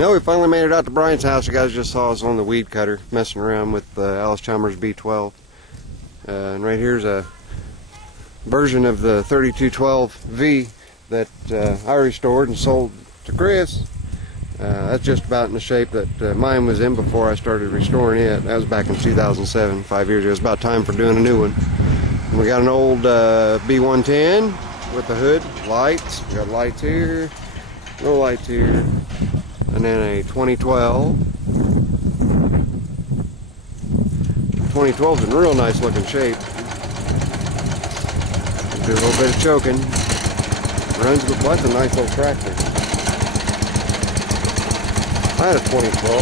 No, we finally made it out to Brian's house. You guys just saw us on the weed cutter messing around with Alice Chalmers B12. And right here's a version of the 3212V that I restored and sold to Chris. That's just about in the shape that mine was in before I started restoring it. That was back in 2007, 5 years ago. It's about time for doing a new one. And we got an old B110 with the hood, lights. We got lights here, no lights here. And then a 2012. 2012's in real nice looking shape. Do a little bit of choking. Runs with, well, that's a nice old tractor. I had a 2012.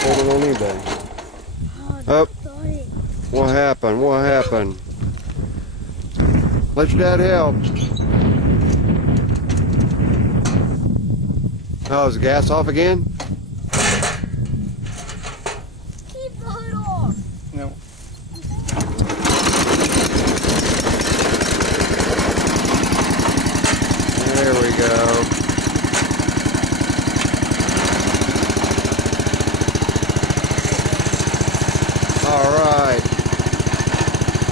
Sold it on eBay. Oh, what happened? What happened? Let your dad help. Oh, is the gas off again? Keep the hood off. No. There we go. All right.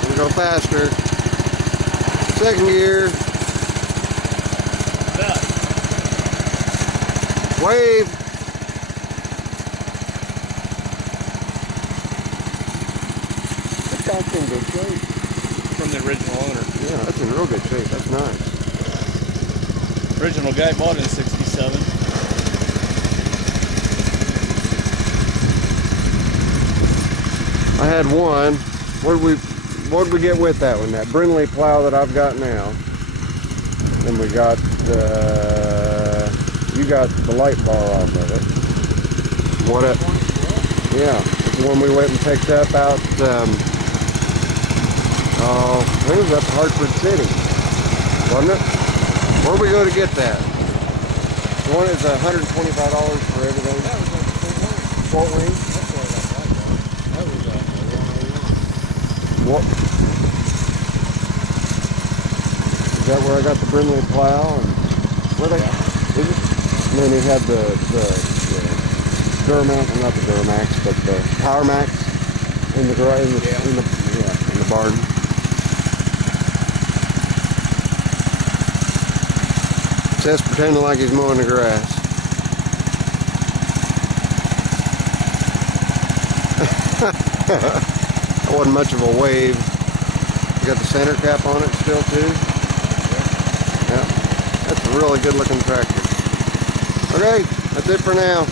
We'll go faster. Second gear. Wave. This guy's in good shape. From the original owner. Yeah, that's in real good shape. That's nice. Original guy bought it in '67. I had one. What'd we get with that one? That Brindley plow that I've got now. Then we got you got the light bar off of it. What a, yeah, the one we went and picked up out, I think it was up Hartford City, wasn't it? Where'd we go to get that? The one is $125 for everything. That was like Fort Wayne? That's what that was a 101. What? Is that where I got the Brindley plow? And where they? Is it? And then he had the Duramax, not the Duramax, but the Power Max in the in the barn. Just pretending like he's mowing the grass. That wasn't much of a wave. You got the center cap on it still too. Yeah, that's a really good looking tractor. Okay, that's it for now.